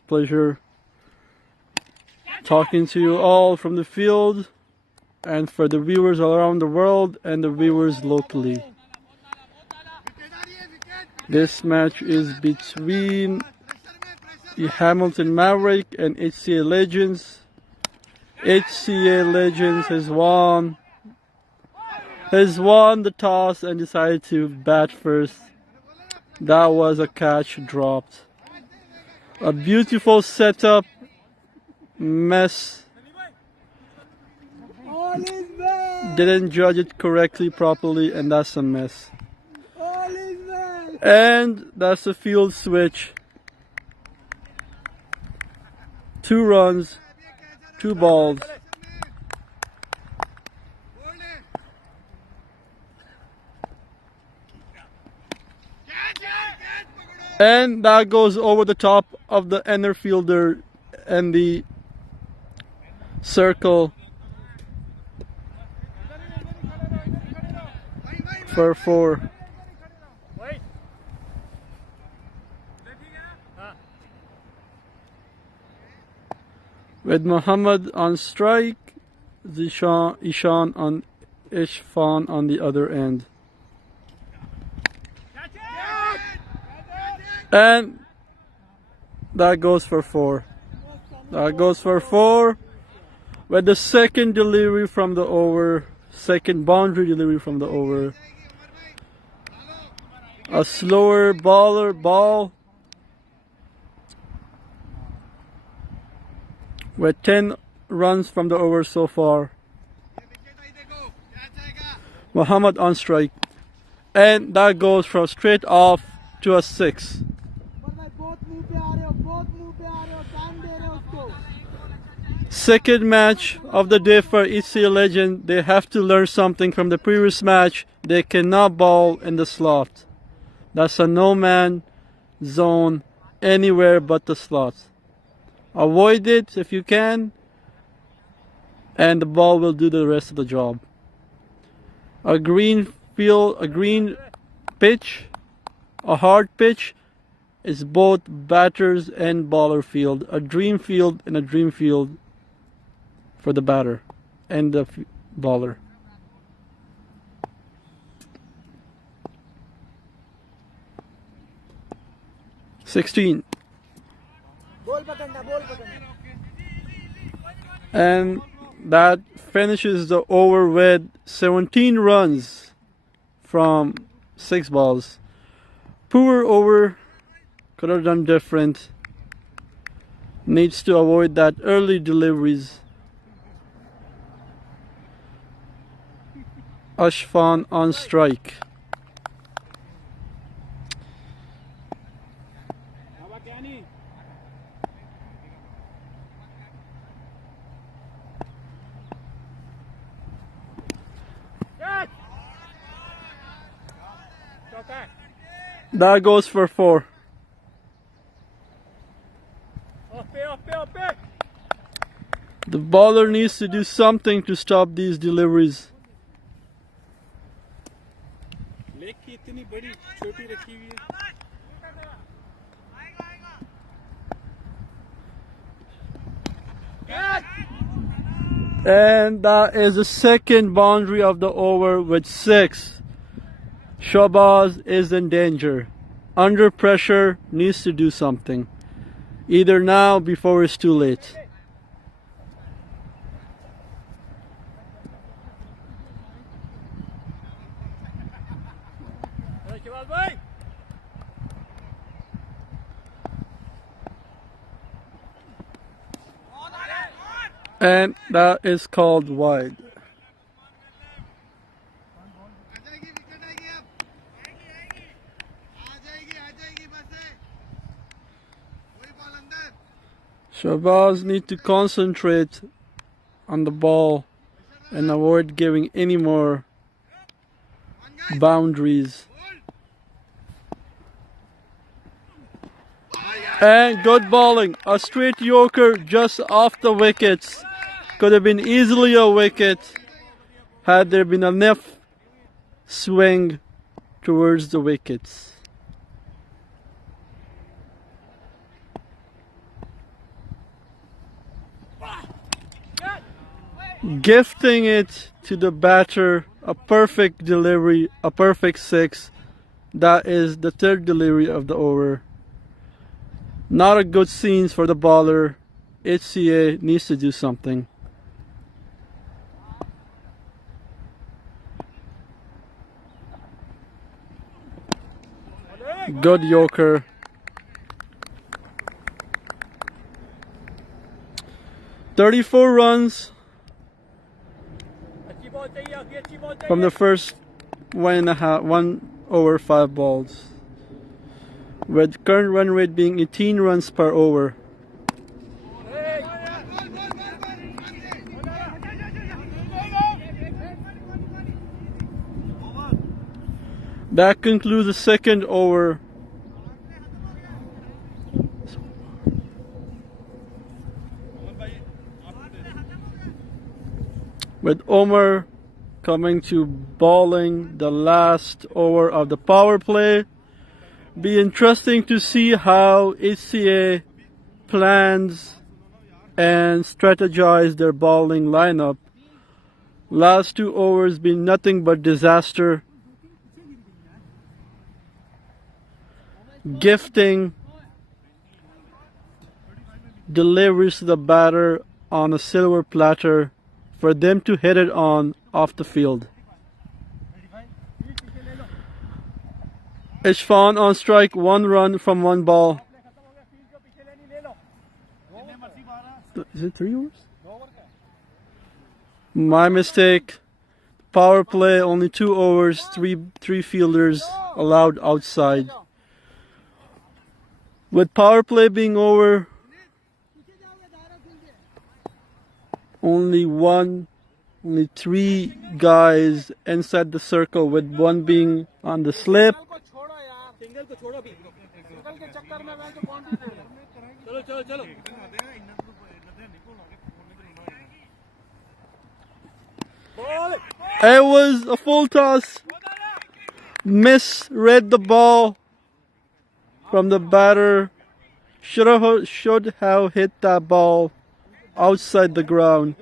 a pleasure talking to you all from the field, and for the viewers all around the world and the viewers locally. This match is between the Hamilton Mavericks and HCA Legends. HCA Legends has won the toss and decided to bat first. That was a catch dropped. A beautiful setup. Mess. Didn't judge it correctly, properly, and that's a mess. And that's a field switch. 2 runs, 2 balls. And that goes over the top of the inner fielder and the circle for 4. With Muhammad on strike, Ishan on Ishfan on the other end. And that goes for 4. That goes for 4. With the second delivery from the over, second boundary delivery from the over. A slower ball with 10 runs from the over so far. Muhammad on strike. And that goes from straight off to a 6. Second match of the day for HCA Legend. They have to learn something from the previous match. They cannot ball in the slot. That's a no-man zone anywhere but the slot. Avoid it if you can, and the ball will do the rest of the job. A green pitch, a hard pitch, is both batters and baller field. A dream field and a dream field for the batter and the baller. (16). And that finishes the over with 17 runs from 6 balls. Poor over. Could have done different. Needs to avoid that early deliveries. Ashfan on strike. That goes for 4. The bowler needs to do something to stop these deliveries. And that is the second boundary of the over with 6. Shahbaz is in danger. Under pressure, needs to do something. Either now before it's too late. And that is called wide. Shahbaz need to concentrate on the ball and avoid giving any more boundaries. And good bowling. A straight Yorker just off the wickets. Could have been easily a wicket had there been enough swing towards the wickets. gifting it to the batter. A perfect delivery, a perfect six. That is the third delivery of the over. Not a good scenes for the bowler. HCA needs to do something. Good Yorker. "34 runs from the first 1 over 5 balls, with current run rate being 18 runs per over. That concludes the second over. With Omar coming to bowling the last over of the power play. Be interesting to see how HCA plans and strategize their bowling lineup. Last 2 overs been nothing but disaster. Gifting deliveries to the batter on a silver platter for them to hit it on off the field. Ishfan on strike, 1 run from 1 ball. Is it 3 overs? My mistake. Power play, only 2 overs, three fielders allowed outside. With power play being over, only 3 guys inside the circle, with 1 being on the slip. It was a full toss. Misread the ball from the batter. Should have hit that ball outside the ground.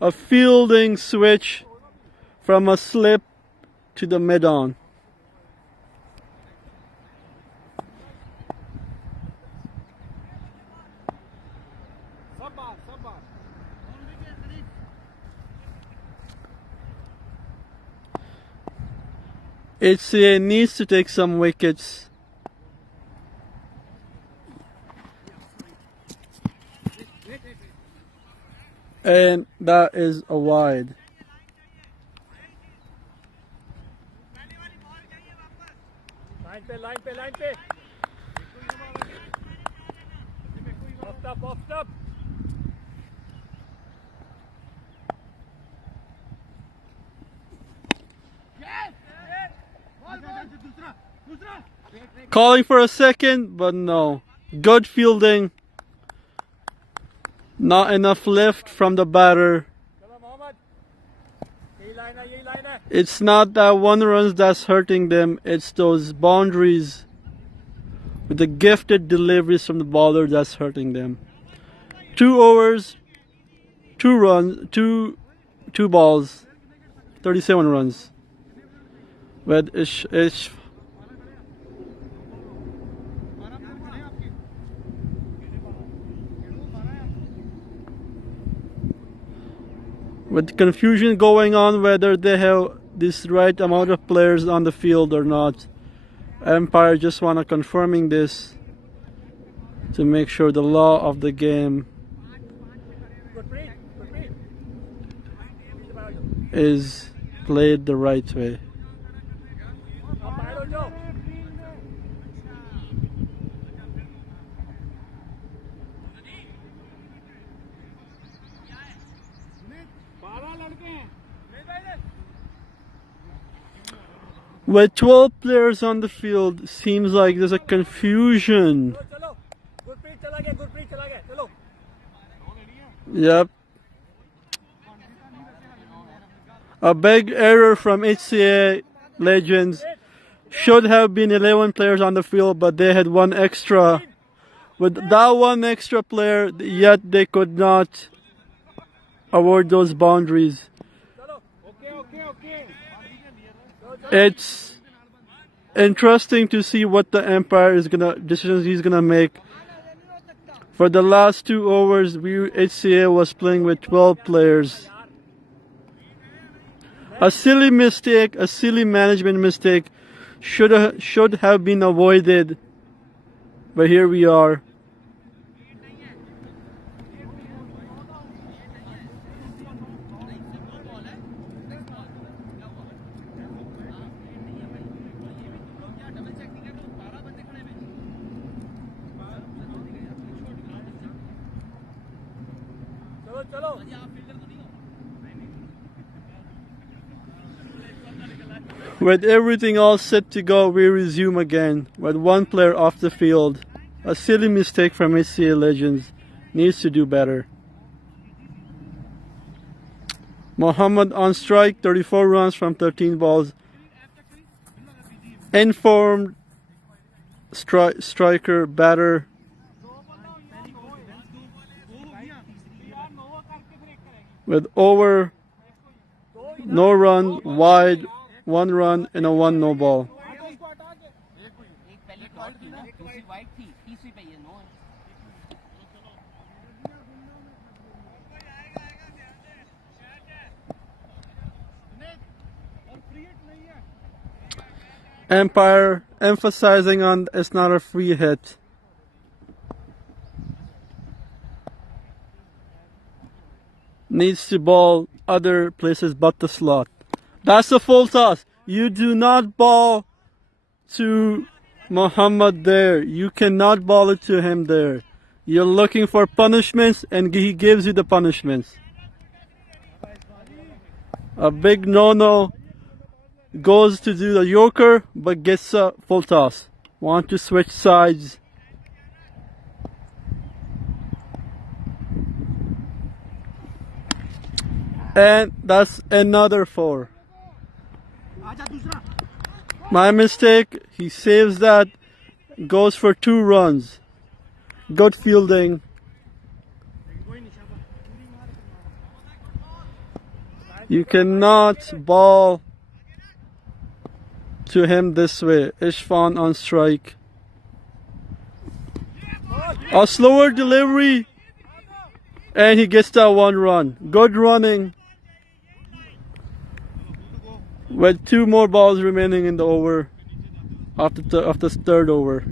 A fielding switch from a slip to the mid-on. HCA needs to take some wickets. And that is a wide. Off. Calling for a second, but no. Good fielding. Not enough lift from the batter. It's not that 1 runs that's hurting them, it's those boundaries with the gifted deliveries from the bowler that's hurting them. 2 overs, 2 runs, 2 balls, 37 runs. With with confusion going on whether they have this right amount of players on the field or not. Empire just wanna confirming this to make sure the law of the game is played the right way. With 12 players on the field, seems like there's a confusion. Yep. A big error from HCA Legends. Should have been 11 players on the field, but they had 1 extra. With that 1 extra player, yet they could not avoid those boundaries. It's interesting to see what the umpire is decisions he's gonna make. For the last 2 overs, HCA was playing with 12 players. A silly mistake, a silly management mistake, should have been avoided. But here we are. With everything all set to go, we resume again with 1 player off the field. A silly mistake from HCA Legends. Needs to do better. Muhammad on strike, 34 runs from 13 balls. Informed striker, batter. With over, no run, wide, 1 run and a 1 no ball. Umpire emphasizing on it's not a free hit. Needs to ball other places but the slot. That's a full toss. You do not ball to Muhammad there. You cannot ball it to him there. You're looking for punishments and he gives you the punishments. A big no-no. Goes to do the Yorker but gets a full toss. Want to switch sides. And that's another 4. My mistake. He saves that. Goes for 2 runs. Good fielding. You cannot ball to him this way. Ishfan on strike. A slower delivery. And he gets that 1 run. Good running. With 2 more balls remaining in the over. After the 3rd over.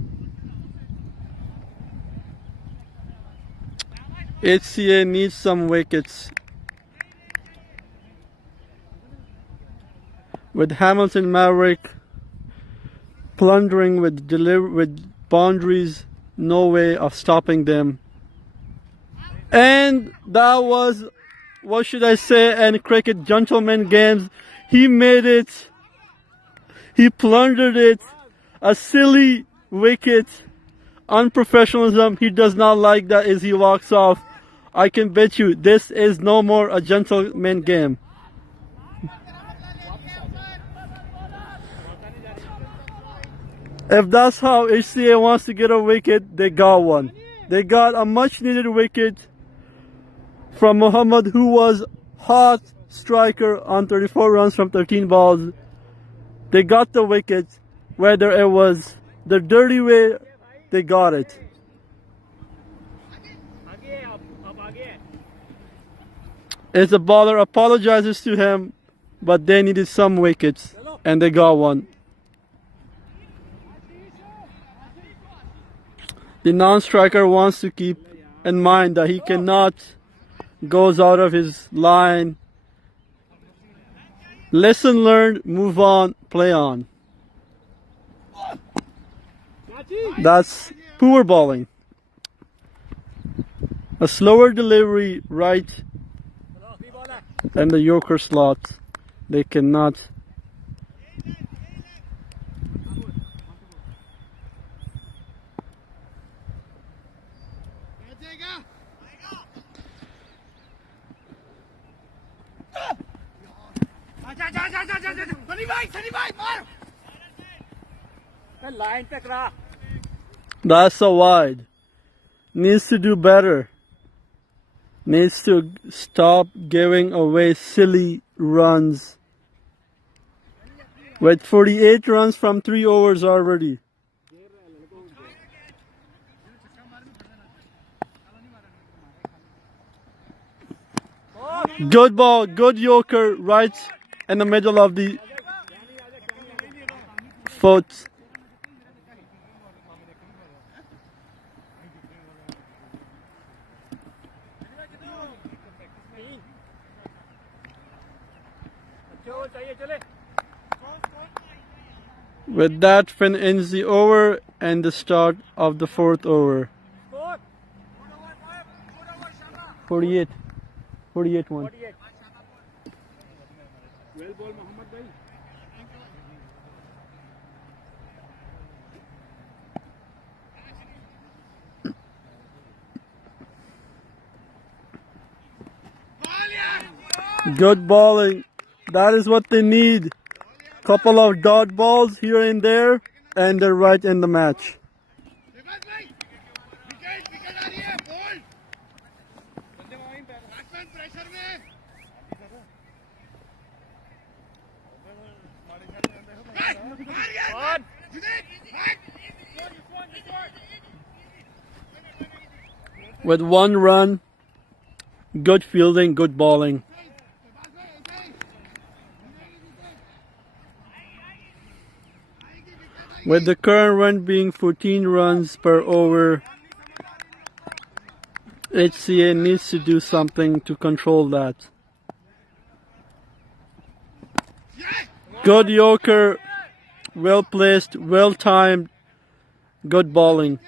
HCA needs some wickets. With Hamilton Maverick plundering with boundaries, no way of stopping them. And that was, what should I say, and cricket gentleman games. He made it. He plundered it. A silly wicket. Unprofessionalism. He does not like that as he walks off. I can bet you this is no more a gentleman game. If that's how HCA wants to get a wicket, they got one. They got a much needed wicket from Muhammad, who was hot striker on 34 runs from 13 balls. They got the wicket, whether it was the dirty way, they got it. As the bowler apologizes to him, but they needed some wickets, and they got one. The non-striker wants to keep in mind that he cannot goes out of his line. Lesson learned, move on, play on. That's poor bowling. A slower delivery right and the Yorker slot. They cannot. That's a wide. Needs to do better. needs to stop giving away silly runs. With 48 runs from 3 overs already. Good ball, good Yorker, right in the middle of the foot. With that, Finn ends the over and the start of the 4th over. 48. 48 1. Good bowling. That is what they need. Couple of dot balls here and there, and they're right in the match. With 1 run, good fielding, good bowling. With the current run being 14 runs per over, HCA needs to do something to control that. Good Yorker, well placed, well timed, good bowling.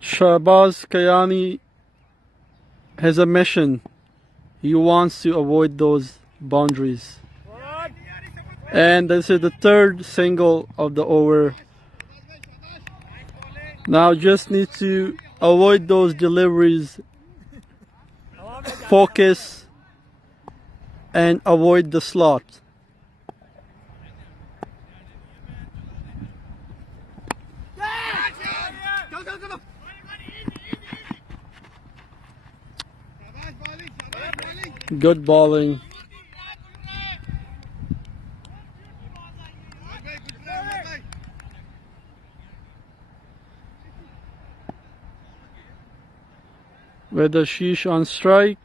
Shahbaz Kayani has a mission. He wants to avoid those boundaries. And this is the 3rd single of the over. Now just need to avoid those deliveries, focus, and avoid the slot. Good bowling. With the sheesh on strike,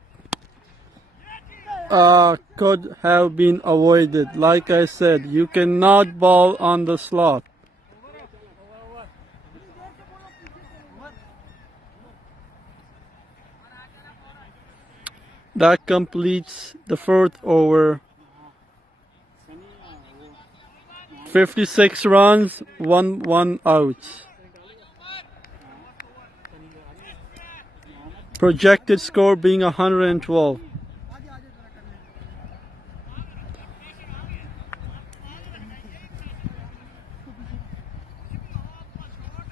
could have been avoided. Like I said, you cannot bowl on the slot. That completes the 4th over. 56 runs, 1 out. Projected score being 112.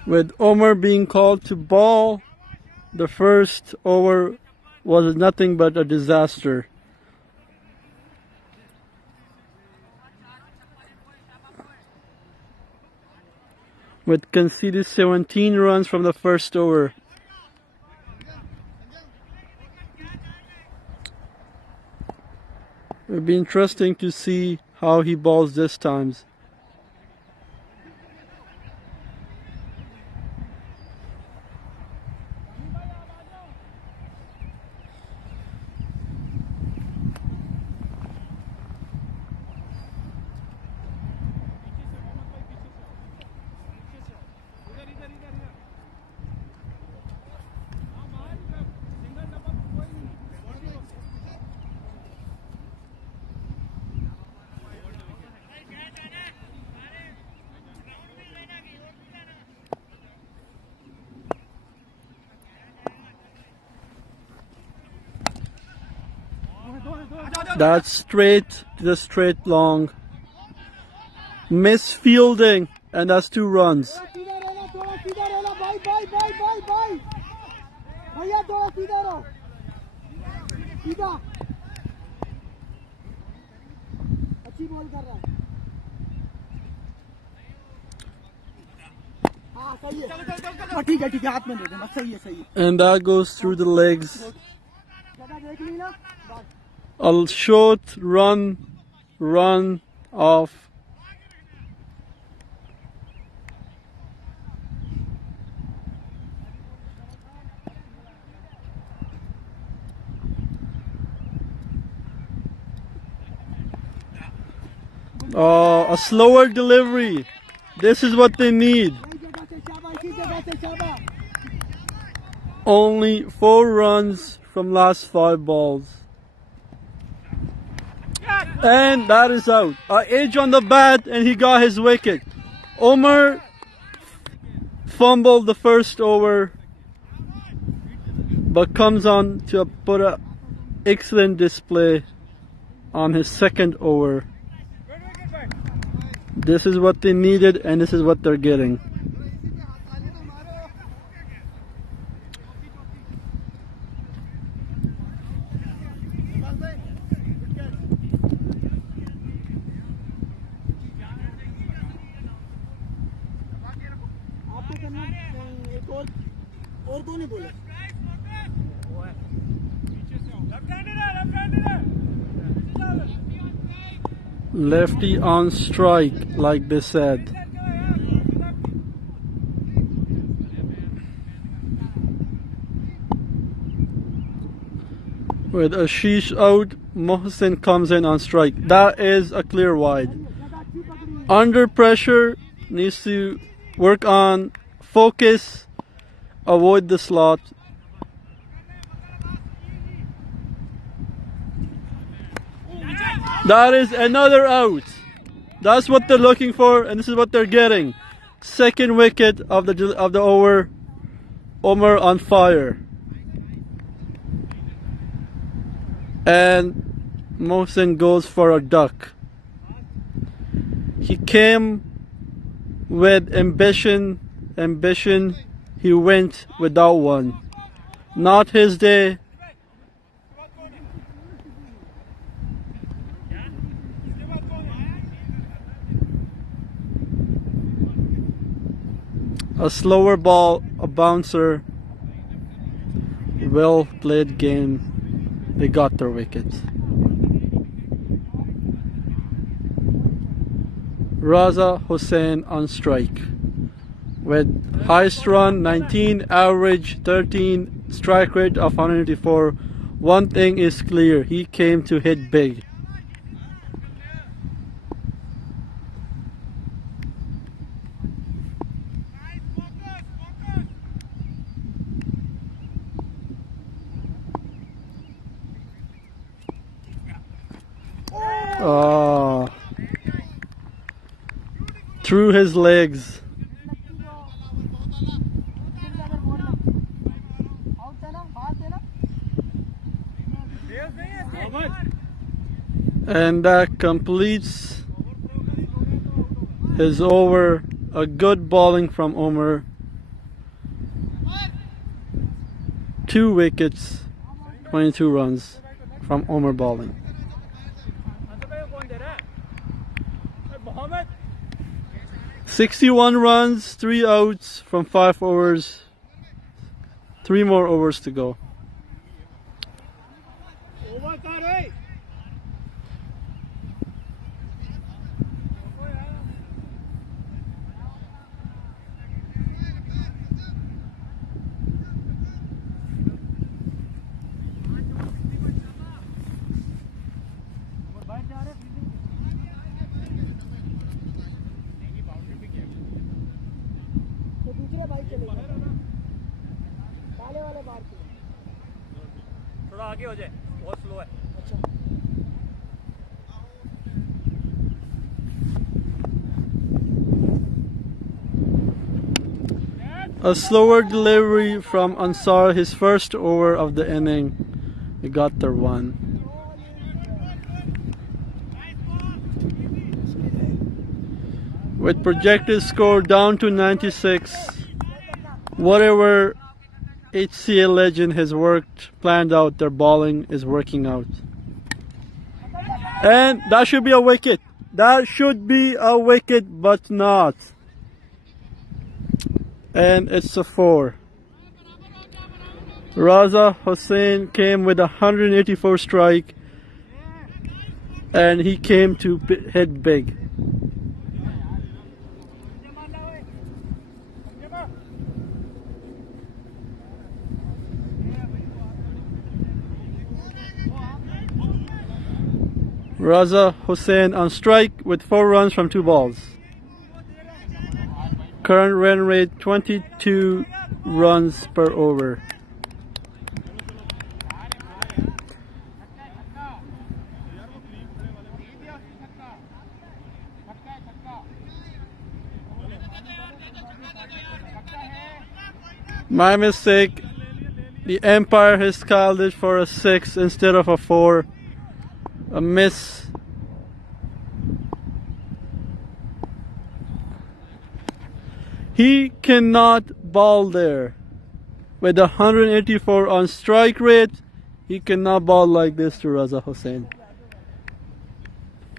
With Omar being called to bowl, the 1st over was nothing but a disaster. With conceded 17 runs from the 1st over. It'll be interesting to see how he bowls this time. That's straight to the straight long. Misfielding, and that's 2 runs. And that goes through the legs. A short run off. A slower delivery. This is what they need. Only 4 runs from last 5 balls. And that is out. Edge on the bat and he got his wicket. Omar fumbled the first over, but comes on to put an excellent display on his second over. This is what they needed and this is what they're getting. Lefty on strike, like they said. With Ashish out, Mohsin comes in on strike. That is a clear wide. Under pressure, needs to work on focus, avoid the slot. That is another out. That's what they're looking for, and this is what they're getting. Second wicket of the over. Omar on fire. And Mohsin goes for a duck. He came with ambition. He went without one. Not his day. A slower ball, a bouncer. Well played game. They got their wicket. Raza Hussain on strike. With highest run 19, average 13, strike rate of 184. One thing is clear, he came to hit big. Through his legs. And that completes his over. A good bowling from Omar. 2 wickets, 22 runs from Omar bowling. 61 runs, 3 outs from 5 overs. 3 more overs to go. थोड़ा आगे हो जाए, बहुत slow है। A slower delivery from Ansar, his first over of the inning. He got their one. With projected score down to 96, whatever HCA legend has planned out, their bowling is working out. And that should be a wicket. That should be a wicket, but not. And it's a 4. Raza Hussain came with a 184 strike, and he came to hit big. Raza Hussain on strike with 4 runs from 2 balls. Current run rate 22 runs per over. My mistake. The umpire has called it for a 6 instead of a 4. A miss. He cannot ball there. With 184 on strike rate, he cannot ball like this to Raza Hussain.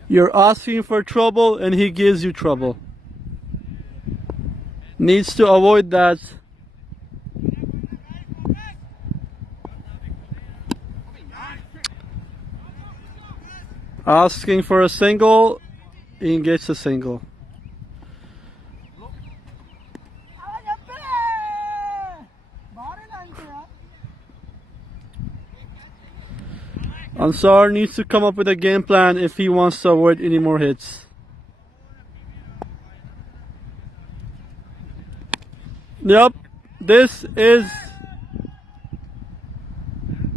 You're asking for trouble and he gives you trouble. Needs to avoid that. Asking for a single, he gets a single. Ansar needs to come up with a game plan if he wants to avoid any more hits. Yep, this is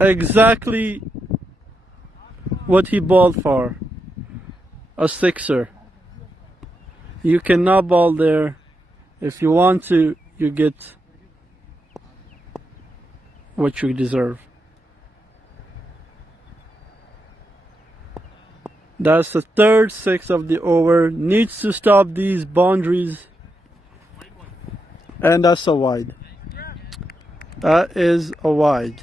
exactly what he balled for. A 6er. You cannot ball there. If you want to, you get what you deserve. That's the 3rd 6 of the over. Needs to stop these boundaries. And that's a wide. That is a wide.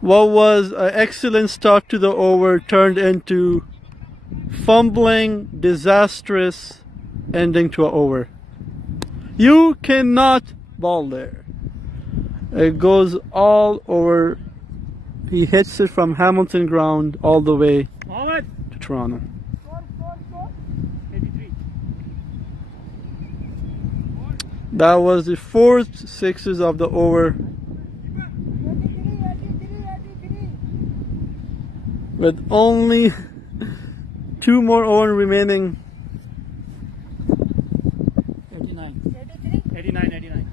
What was an excellent start to the over turned into fumbling, disastrous ending to an over. You cannot ball there. It goes all over. He hits it from Hamilton ground all the way to Toronto. That was the 4th 6s of the over. With only 2 more overs remaining. 89.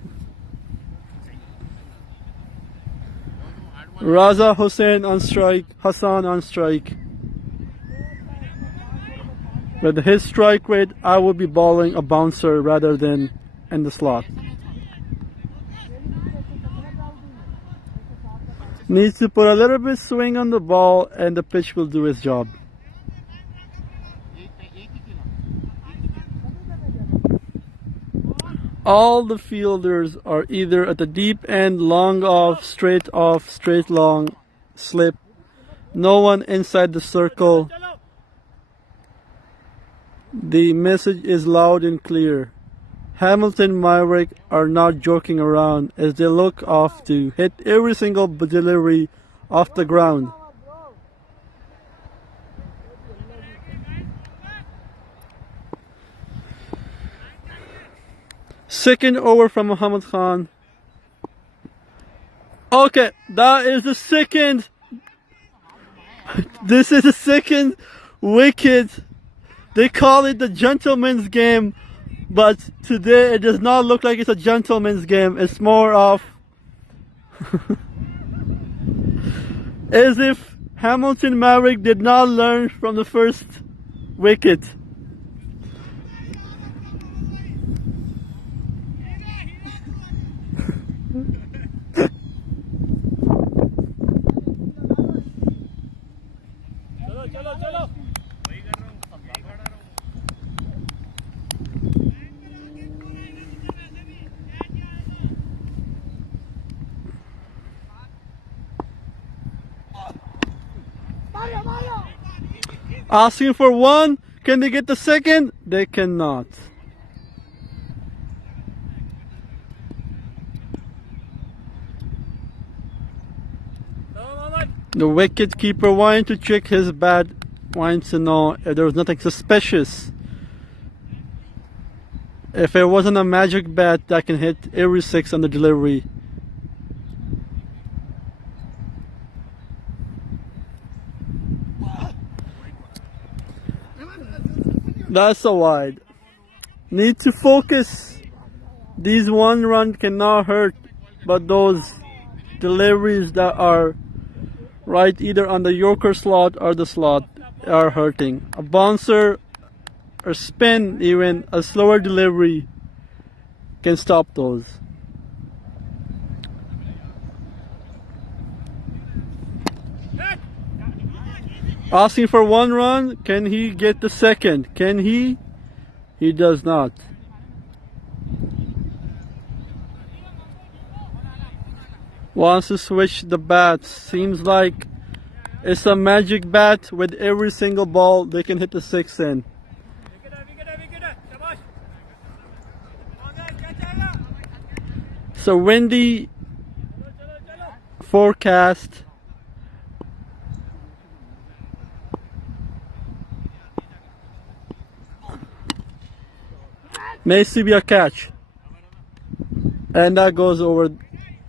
Raza Hussain on strike, Hassan on strike. With his strike rate, I would be balling a bouncer rather than in the slot. Needs to put a little bit swing on the ball and the pitch will do its job. All the fielders are either at the deep end, long off, straight long, slip. No one inside the circle. The message is loud and clear. Hamilton Mavericks are not joking around as they look off to hit every single delivery off the ground. Second over from Muhammad Khan. Okay, that is the second. This is the second wicket. They call it the gentleman's game, but today it does not look like it's a gentleman's game. It's more of as if Hamilton Maverick did not learn from the first wicket. Asking for 1, can they get the second? They cannot. The wicket keeper wanting to check his bat, wants to know if there was nothing suspicious. If it wasn't a magic bat that can hit every six on the delivery. That's a wide. Need to focus. These one run cannot hurt, but those deliveries that are right either on the Yorker slot or the slot are hurting. A bouncer or spin, even a slower delivery, can stop those. Asking for one run, can he get the second? Can he? He does not. Wants to switch the bats. Seems like it's a magic bat. With every single ball they can hit the six in. So windy forecast. May be a catch. And that goes over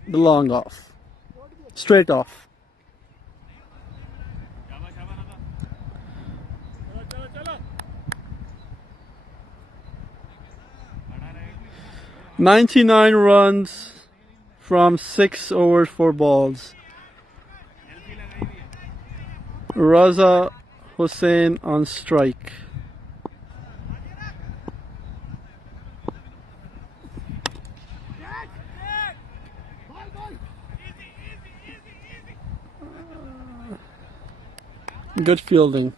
the long off. Straight off. "99 runs from 6 overs, 4 balls. Raza Hussain on strike. Good fielding.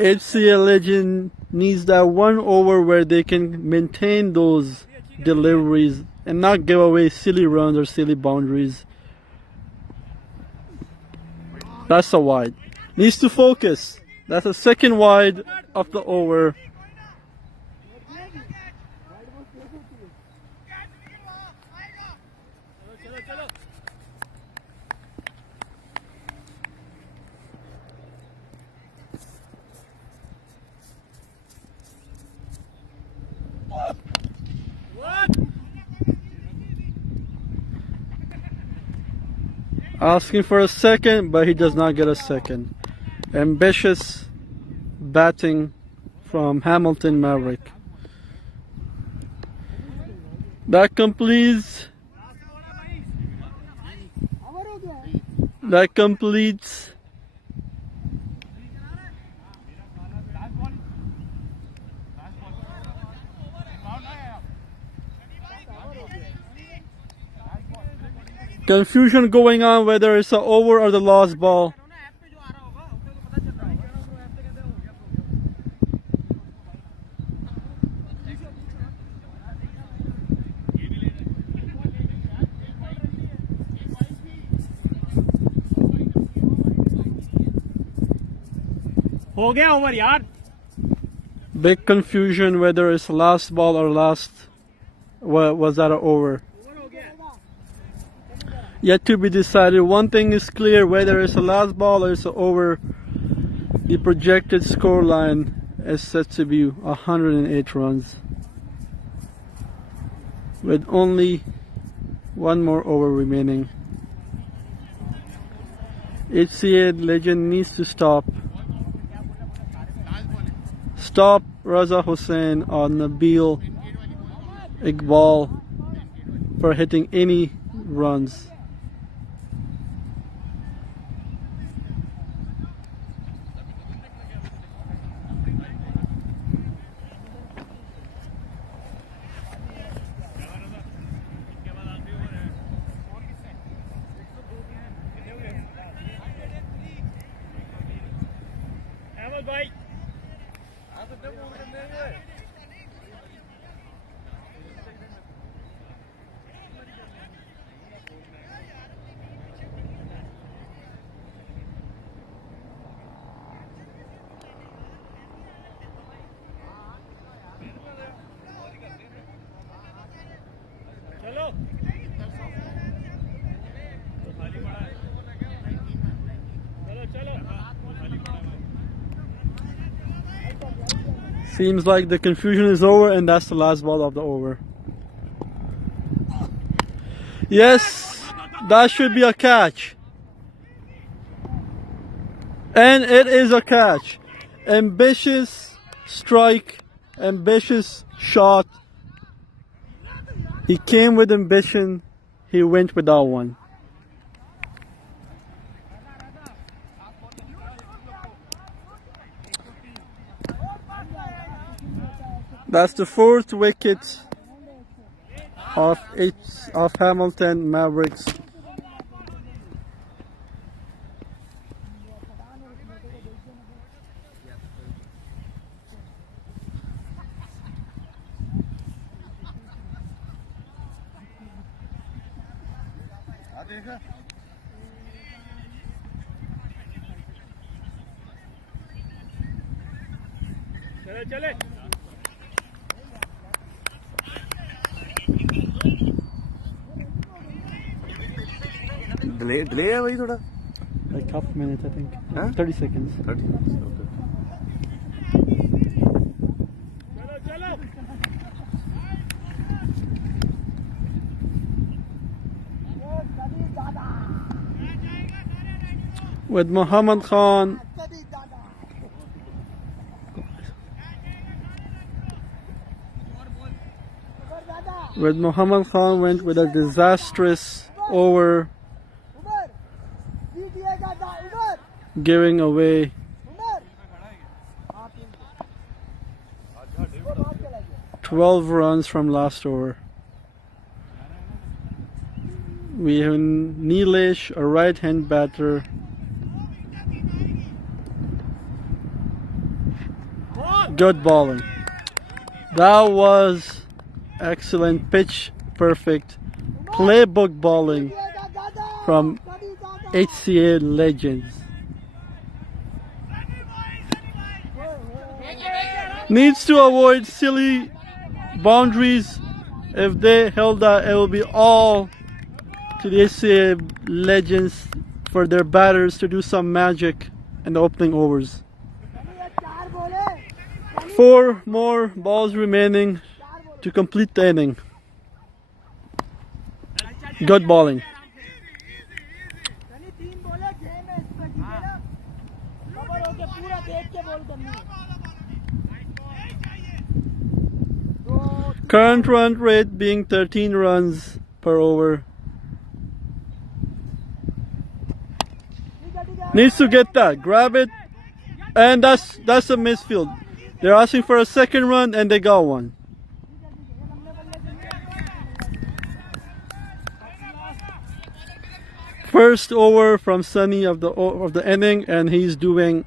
HCA Legend needs that one over where they can maintain those deliveries and not give away silly runs or silly boundaries. That's a wide. Needs to focus. That's a second wide of the over. Asking for a second, but he does not get a second. Ambitious batting from Hamilton Maverick. That completes. Confusion going on whether it's an over or the lost ball. हो गया over यार. Big confusion whether it's last ball or last. Was that an over? Yet to be decided. One thing is clear, whether it's a last ball or it's an over, the projected score line is set to be 108 runs. With only one more over remaining. HCA Legend needs to stop. Stop Raza Hussain or Nabil Iqbal for hitting any runs. भाई चलो Seems like the confusion is over, and that's the last ball of the over. Yes, that should be a catch. And it is a catch. Ambitious strike, ambitious shot. He came with ambition, he went without one. That's the fourth wicket of Hamilton Mavericks. चले delay है भाई थोड़ा Like half a minute, I think. Huh? 30 seconds. 30 चलो With Muhammad Khan went with a disastrous over, giving away 12 runs from last over. We have Nilesh, a right-hand batter. Good bowling. That was excellent, pitch perfect, playbook bowling from HCA legends. Needs to avoid silly boundaries. If they held that, it will be all to the HCA legends for their batters to do some magic in the opening overs. 4 more balls remaining to complete the inning. Good bowling. Current run rate being 13 runs per over. Needs to get that, grab it, and that's a misfield. They're asking for a second run and they got one. First over from Sunny of the inning, and he's doing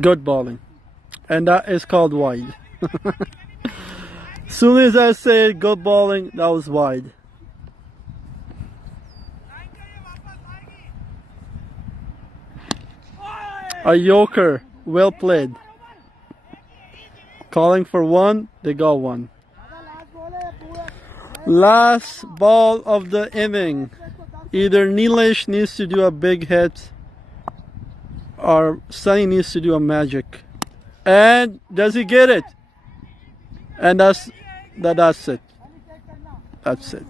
good bowling, and that is called wide. Soon as I said good bowling, that was wide. A yoker, well played. Calling for one, they got one. Last ball of the inning. Either Nilesh needs to do a big hit or Sunny needs to do a magic. And does he get it? And that's it. That's it.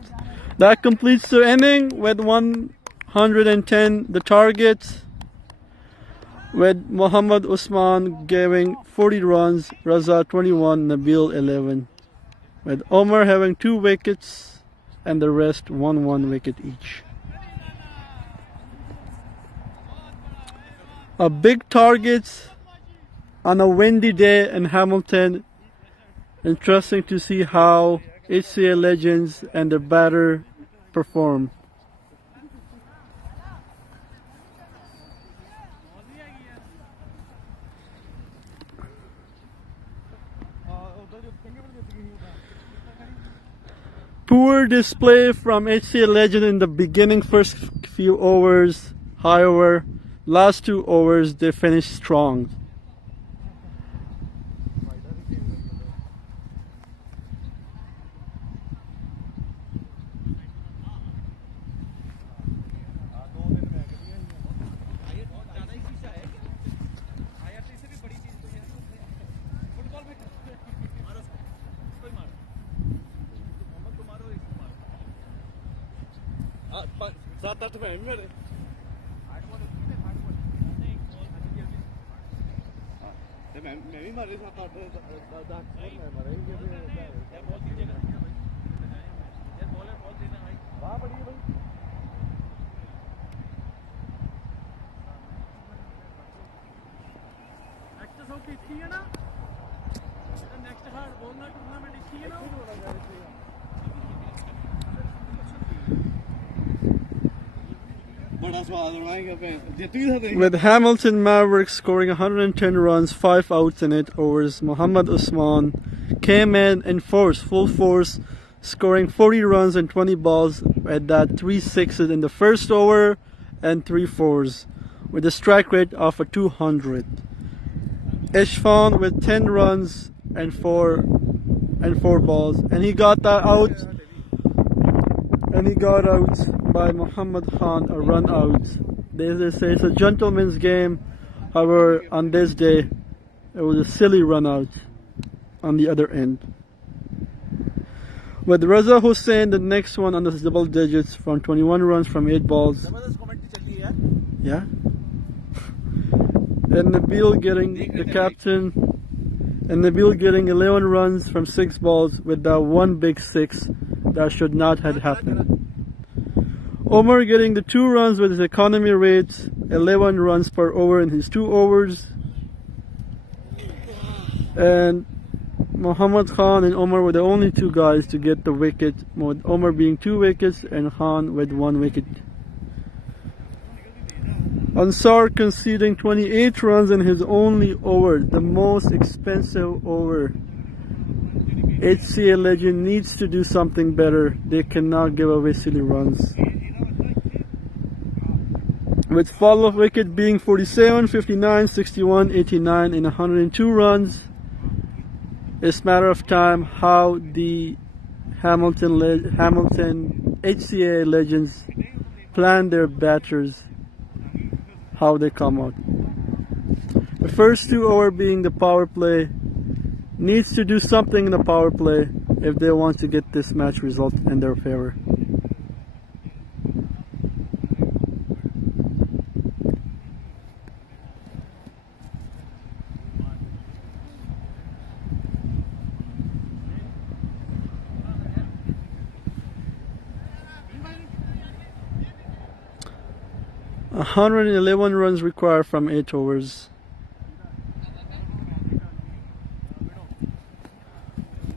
That completes the inning with 110 the target, with Muhammad Usman giving 40 runs, Raza 21, Nabil 11, with Omar having 2 wickets and the rest 1 wicket each. A big target on a windy day in Hamilton. Interesting to see how HCA legends and the batter perform. Poor display from HCA legend in the beginning first few overs. However, last 2 overs they finished strong. 7-8 में मेरे मैं भी मारे 7-8 मैं मारे वाह बढ़िया भाई नेक्स्ट सब इच्छी है ना नेक्स्ट हार्ड बोलना टूर्नामेंट इच्छी है ना With Hamilton Mavericks scoring 110 runs, 5 outs in 8 overs, Mohammad Usman came in force, full force, scoring 40 runs and 20 balls at that 3 sixes in the first over and 3 fours, with a strike rate of a 200. Ishfan with 10 runs and 4 balls, and he got that out. And he got out by Muhammad Khan, a run out. They say it's a gentleman's game. However, on this day, it was a silly run out on the other end. With Raza Hussain, the next one on the double digits from 21 runs from 8 balls. Yeah. And Nabil getting the captain. And Nabil getting 11 runs from 6 balls with that one big 6 that should not have happened. Omar getting the 2 runs with his economy rate, 11 runs per over in his 2 overs. And Muhammad Khan and Omar were the only 2 guys to get the wicket, with Omar being 2 wickets and Khan with 1 wicket. Ansar conceding 28 runs in his only over, the most expensive over. HCA legend needs to do something better. They cannot give away silly runs. With follow-up wicket being 47, 59, 61, 89 and 102 runs. It's a matter of time how the Hamilton HCA legends plan their batters, how they come out. The first 2 over being the power play, needs to do something in the power play if they want to get this match result in their favor. A 111 runs required from 8 overs.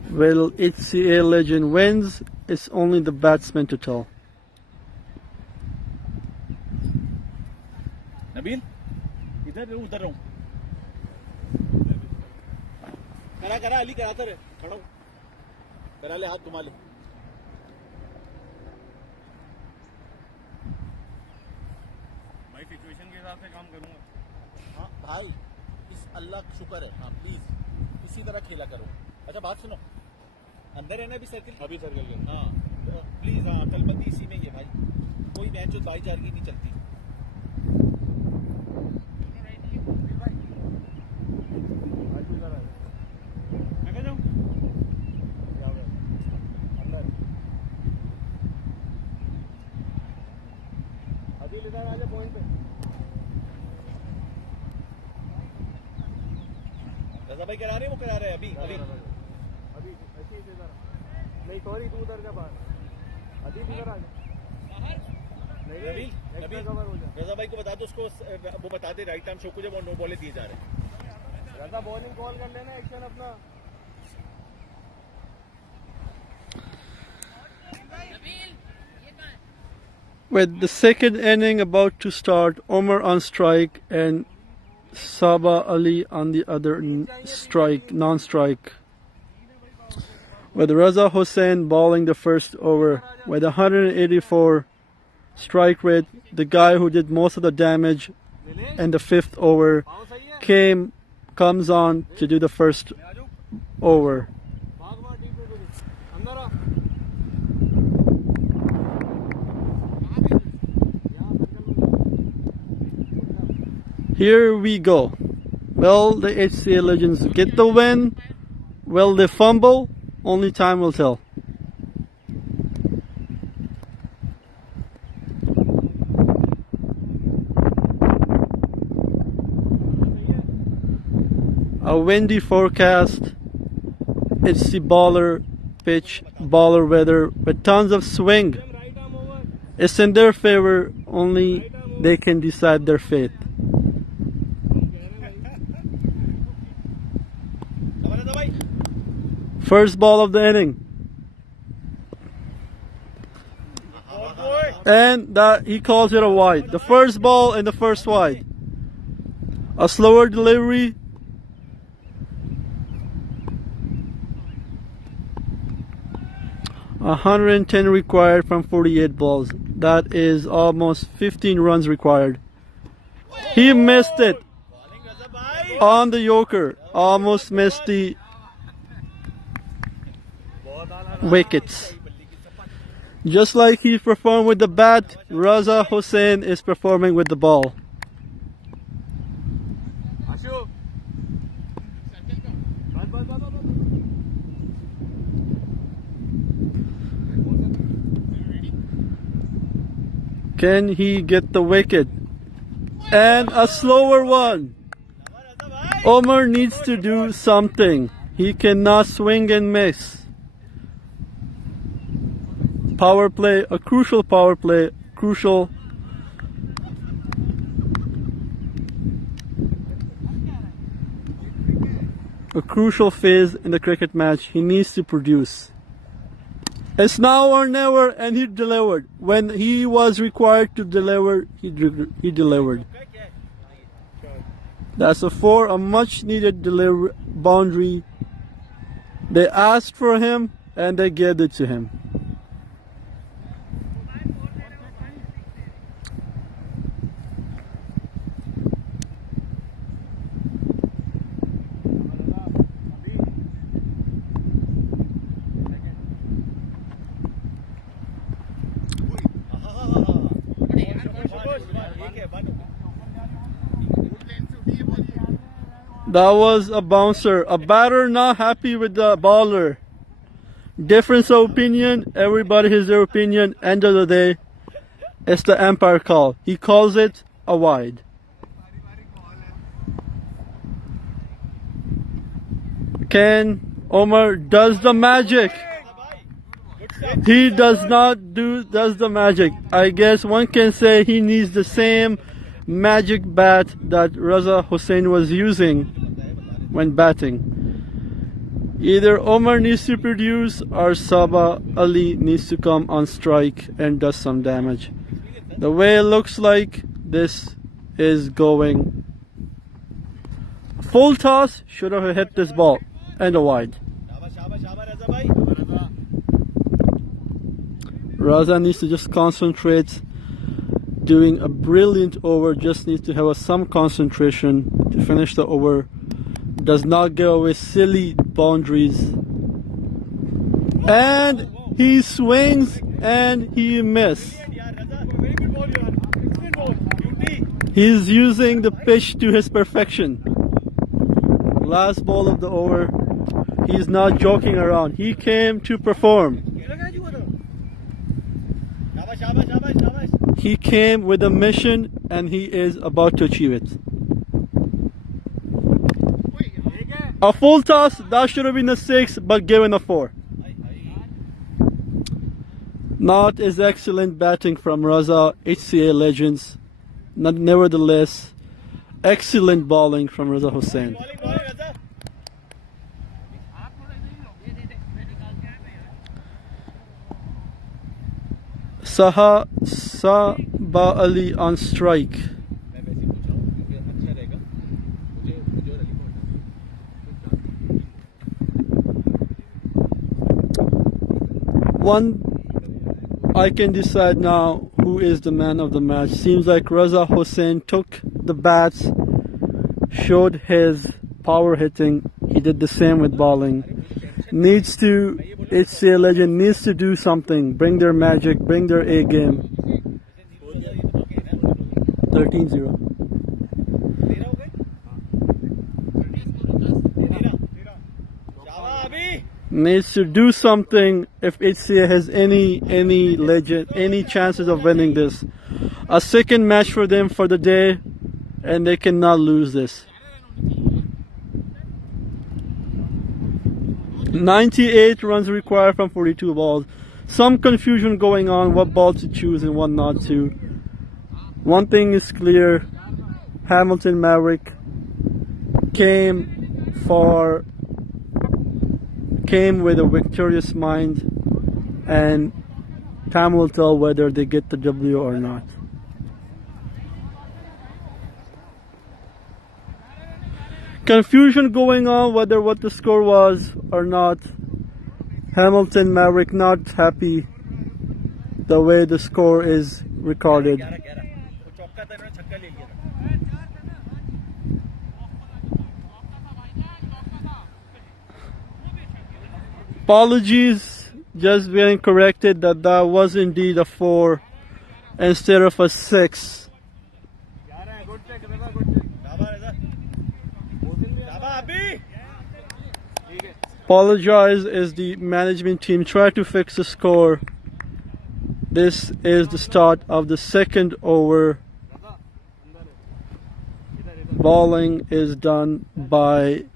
Well, HCA legend wins, it's only the batsman to tell. Nabil, इधर उधर रहूं. करा अली कराता रहे. खड़ा हो. करा ले हाथ घुमा ले. भाई सिचुएशन के हिसाब से काम करूंगा. हाँ भाई, इस अल्लाह का शुक्र है. हाँ प्लीज इसी तरह खेला करो. अच्छा बात सुनो. अंदर है ना अभी सर्किल. अभी सर्किल के. हाँ प्लीज. हाँ अकलमंदी इसी में ही है भाई. कोई मैच जो भाईचारगी नहीं चलती. रजा भाई करा रहे हैं. वो करा रहे हैं अभी अभी ऐसे ही इधर. नहीं सॉरी तू उधर जा बाहर. अभी इधर आ जा. नहीं रजा भाई को बता दो. उसको वो बता दे राइट टाइम शो को जब वो नो बॉले दिए जा रहे हैं. रजा बॉलिंग कॉल कर लेना. एक्शन अपना. With the second inning about to start, Omar on strike and Sabah Ali on the other strike, non-strike. With Raza Hussain bowling the first over with 184 strike rate, the guy who did most of the damage in the 5th over comes on to do the first over. Here we go. Will the HCA legends get the win? Will they fumble? Only time will tell. a windy forecast. It's the baller pitch, baller weather with tons of swing. right arm over. It's in their favor, only they can decide their fate. First ball of the inning. And that he calls it a wide. The first ball and the first wide. A slower delivery. $110 required from 48 balls. That is almost 15 runs required. He missed it on the Yorker. Almost missed the wickets. Just like he performed with the bat, Raza Hussain is performing with the ball. Can he get the wicket? And a slower one. Omar needs to do something. He cannot swing and miss. Power play, a crucial power play, crucial. A crucial phase in the cricket match. He needs to produce. It's now or never, and he delivered. When he was required to deliver, he delivered. That's a 4, a much needed delivery boundary. They asked for him, and they gave it to him. That was a bouncer. A batter not happy with the baller. Difference of opinion. Everybody has their opinion. End of the day, it's the umpire call. He calls it a wide. Ken Omar does the magic. He does the magic. I guess one can say he needs the same magic bat that Raza Hussain was using when batting. Either Omar needs to produce or Sabah Ali needs to come on strike and does some damage. The way it looks like, this is going. Full toss, should have hit this ball and a wide. Raza needs to just concentrate. Doing a brilliant over, just needs to have some concentration to finish the over. Does not give away silly boundaries. And he swings and he misses. He's using the pitch to his perfection. Last ball of the over. He's not joking around. He came to perform. He came with a mission and he is about to achieve it. A full toss, that should have been a 6, but given a 4. Not as excellent batting from Raza, HCA legends. Nevertheless, excellent bowling from Raza Hussain. Sabah Ali on strike. One, I can decide now who is the man of the match. Seems like Raza Hussain took the bats, showed his power hitting. He did the same with bowling. HCA legend needs to do something. Bring their magic, bring their A game. 13-0. Needs to do something if HCA has any legend, any chances of winning this. A second match for them for the day, and they cannot lose this. 98 runs required from 42 balls. Some confusion going on what ball to choose and what not to. One thing is clear, Hamilton Maverick came with a victorious mind, and time will tell whether they get the W or not. Confusion going on whether what the score was or not. Hamilton Maverick not happy the way the score is recorded. Apologies, just being corrected that was indeed a 4 instead of a 6. Apologize as the management team try to fix the score. This is the start of the second over. Bowling is done by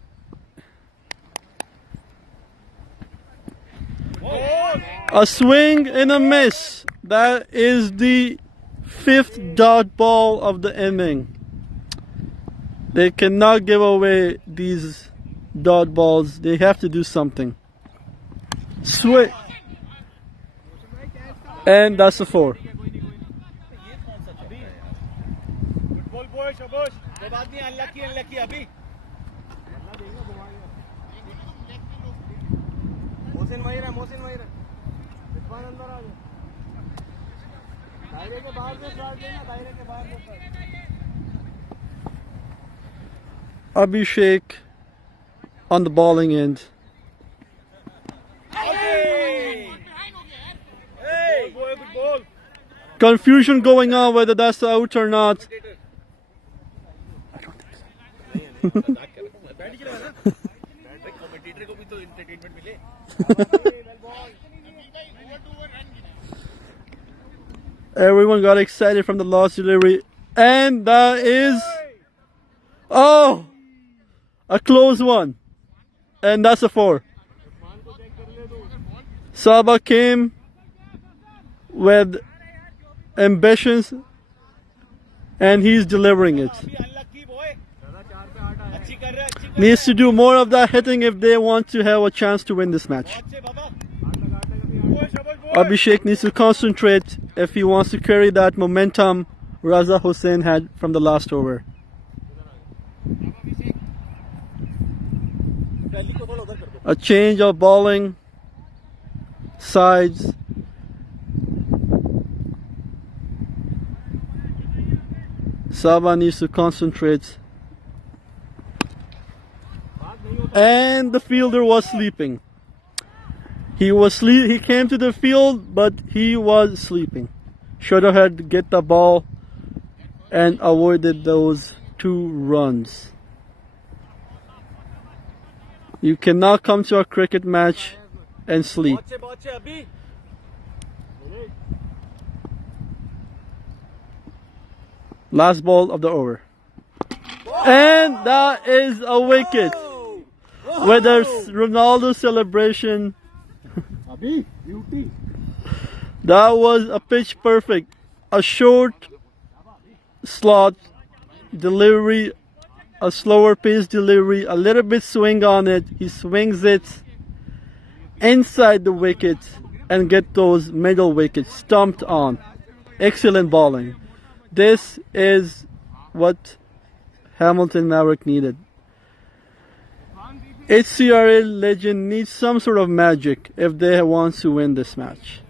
a swing and a miss. That is the 5th dot ball of the inning. They cannot give away these dot balls. They have to do something. Swing. And that's a 4. Abhishek on the bowling end. Confusion going on whether that's out or not. I don't think so. Everyone got excited from the last delivery, and that is a close one, and that's a 4. Saba came with ambitions, and he's delivering it. Needs to do more of that hitting if they want to have a chance to win this match. Abhishek needs to concentrate if he wants to carry that momentum Raza Hussain had from the last over. A change of bowling sides. Saba needs to concentrate. And the fielder was sleeping. He came to the field, but he was sleeping. Should have had to get the ball and avoided those 2 runs. You cannot come to a cricket match and sleep. Last ball of the over. And that is a wicket. With a Ronaldo celebration. That was a pitch perfect. A short slot delivery, a slower pace delivery, a little bit swing on it. He swings it inside the wicket and get those middle wickets stumped on. Excellent bowling. This is what Hamilton Maverick needed. HCA legend needs some sort of magic if they want to win this match.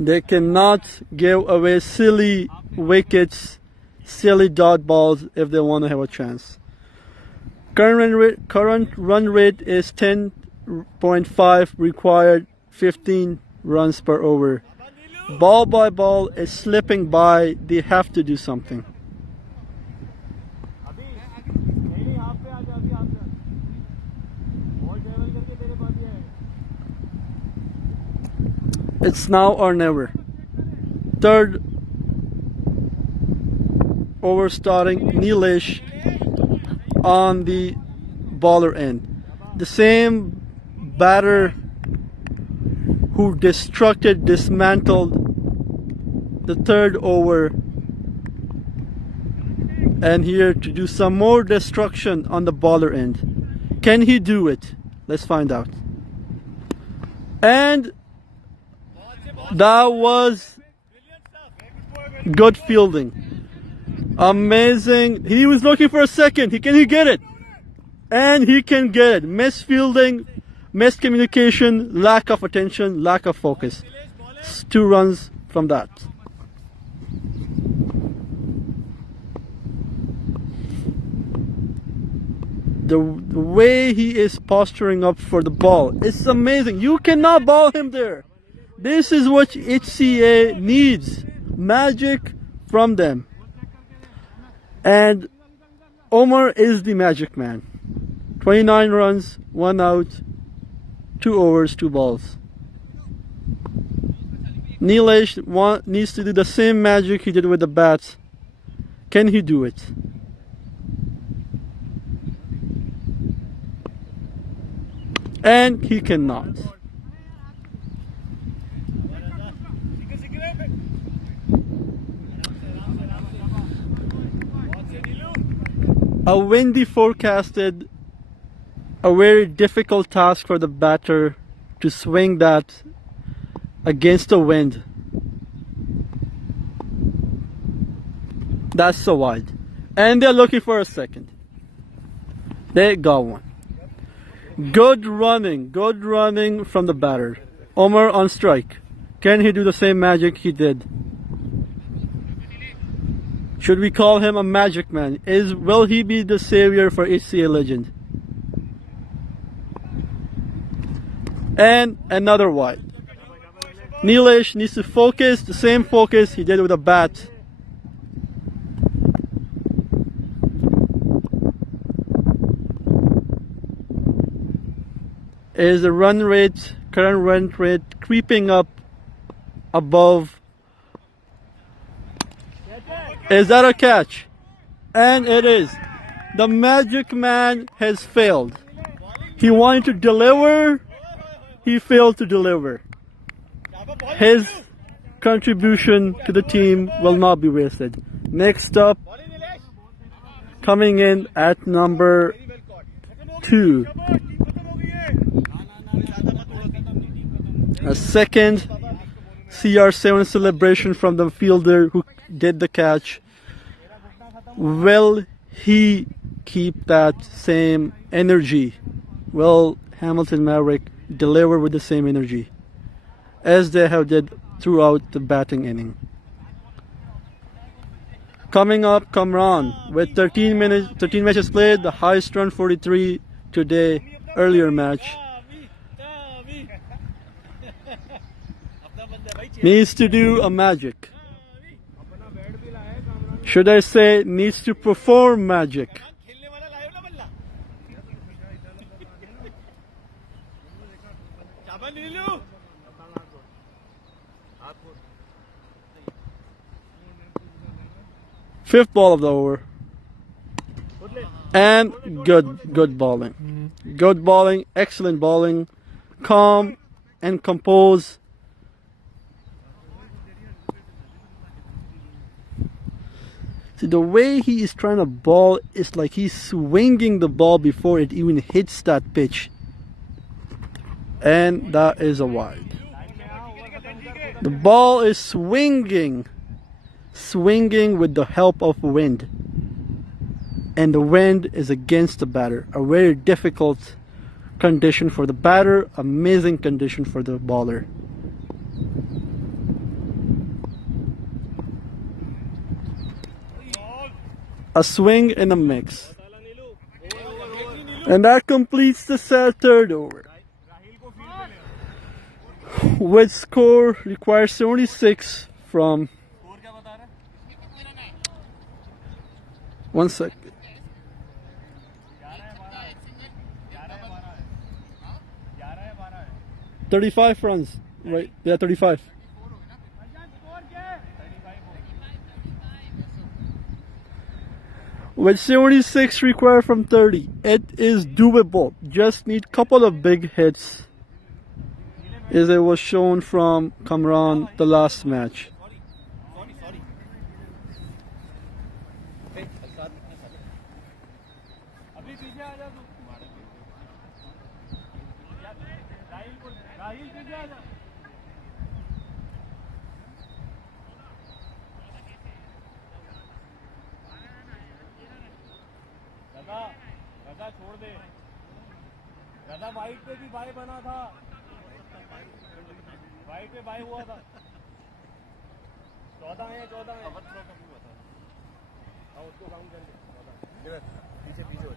They cannot give away silly wickets, silly dot balls if they want to have a chance. Current run rate is 10.5, required 15 runs per over. Ball by ball is slipping by. They have to do something. It's now or never. 3rd over starting. Nilesh on the baller end. The same batter who dismantled the third over, and here to do some more destruction on the baller end. Can he do it? Let's find out. And that was good fielding. Amazing. He was looking for a second. Can he get it? And he can get it. Misfielding, miscommunication, lack of attention, lack of focus. 2 runs from that. The way he is posturing up for the ball, it's amazing. You cannot ball him there. This is what HCA needs. Magic from them. And Omar is the magic man. 29 runs, 1 out, 2 overs, 2 balls. Nilesh needs to do the same magic he did with the bats. Can he do it? And he cannot. A windy forecasted, a very difficult task for the batter to swing that against the wind. That's so wide. And they're looking for a second. They got one. Good running from the batter. Omar on strike. Can he do the same magic he did? Should we call him a magic man? Will he be the savior for HCA legend? And another wide. Nilesh needs to focus, the same focus he did with a bat. Is the current run rate creeping up above? Is that a catch? And it is. The magic man has failed. He wanted to deliver, he failed to deliver. His contribution to the team will not be wasted. Next up, coming in at number 2. A second CR7 celebration from the fielder who did the catch. Will he keep that same energy? Will Hamilton Maverick deliver with the same energy as they have did throughout the batting inning? Coming up, Kamran with 13 matches played, the highest run 43 today, earlier match. Needs to do a magic. Should I say needs to perform magic? Fifth ball of the over. And good bowling. Good bowling, excellent bowling. Calm and composed. See, the way he is trying to bowl is like he's swinging the ball before it even hits that pitch. And that is a wide. The ball is swinging with the help of wind. And the wind is against the batter. A very difficult condition for the batter, amazing condition for the bowler. A swing and a mix. And that completes the third over. Which score requires 76 from... 1 sec. 35 runs, right? Yeah, 35. With 76 required from 30, it is doable. Just need couple of big hits, as it was shown from Kamran the last match. Sorry sorry अभी पीछे आ जा तू राहिल पीछे आ जा रजा छोड़ दे रजा white पे भी bye बना था वाइट पे बाय हुआ था 14 है 14 है हाँ उसको काउंट करके पीछे पीछे हो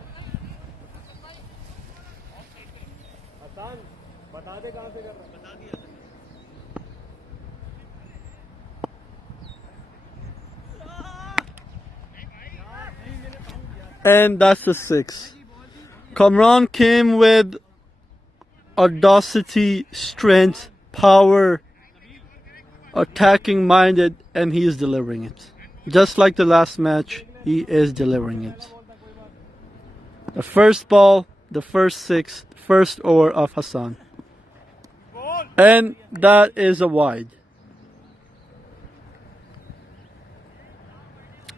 आसान बता दे कहाँ से कर रहा है बता दिया And that's the 6. Kamran came with audacity, strength, power, attacking minded, and he is delivering it. Just like the last match, he is delivering it. The first ball, the first 6, first over of Hassan. And that is a wide.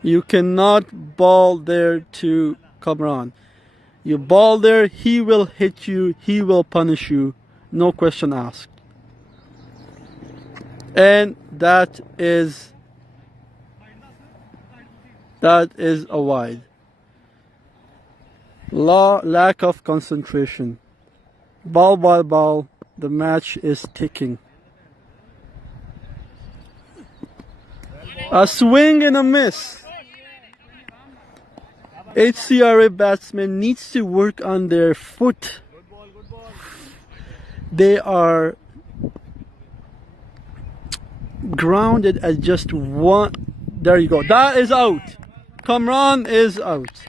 You cannot ball there to Kamran. You ball there, he will hit you, he will punish you, no question asked. And that is a wide. Lack of concentration. Ball by ball, the match is ticking. A swing and a miss. HCA batsmen needs to work on their foot. They are grounded at just one. There you go. That is out. Kamran is out.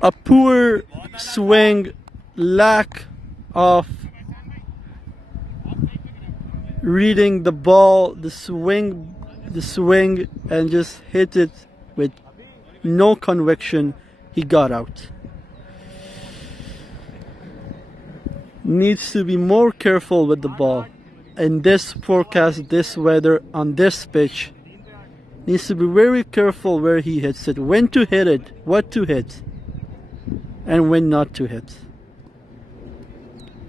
A poor swing, lack of reading the ball, the swing, and just hit it with no conviction. He got out. Needs to be more careful with the ball. In this forecast, this weather, on this pitch, needs to be very careful where he hits it, when to hit it, what to hit, and when not to hit.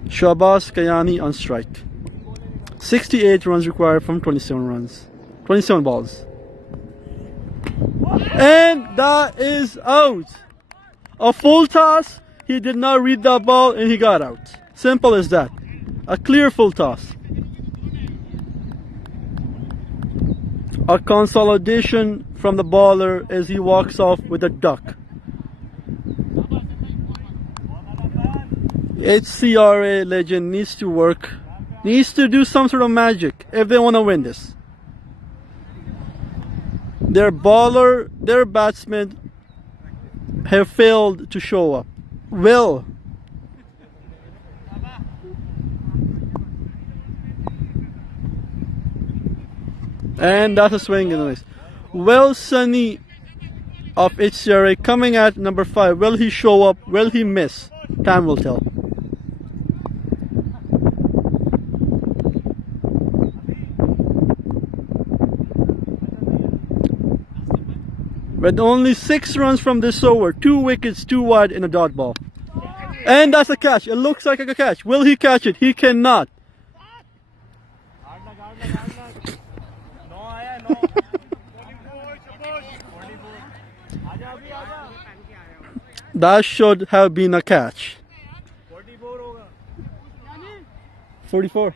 Shahbaz Kayani on strike. 68 runs required from 27 balls. And that is out. A full toss. He did not read that ball and he got out. Simple as that. A clear full toss. A consolidation from the bowler as he walks off with a duck. HCA legend needs to work, needs to do some sort of magic if they want to win this. Their bowler, their batsmen have failed to show up. Will. And that's a swing in the miss. Will Sunny of HCA coming at number 5. Will he show up? Will he miss? Time will tell. With only 6 runs from this over, 2 wickets, 2 wide in a dot ball. And that's a catch. It looks like a catch. Will he catch it? He cannot. That should have been a catch. 44.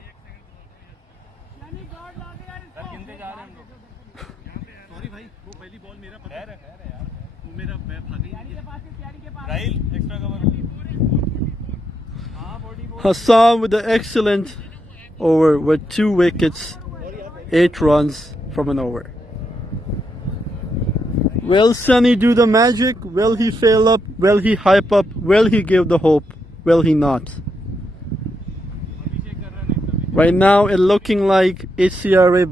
Hassan with the excellent over with 2 wickets, 8 runs from an over. Will Sunny do the magic? Will he fail up? Will he hype up? Will he give the hope? Will he not? Right now it's looking like HCA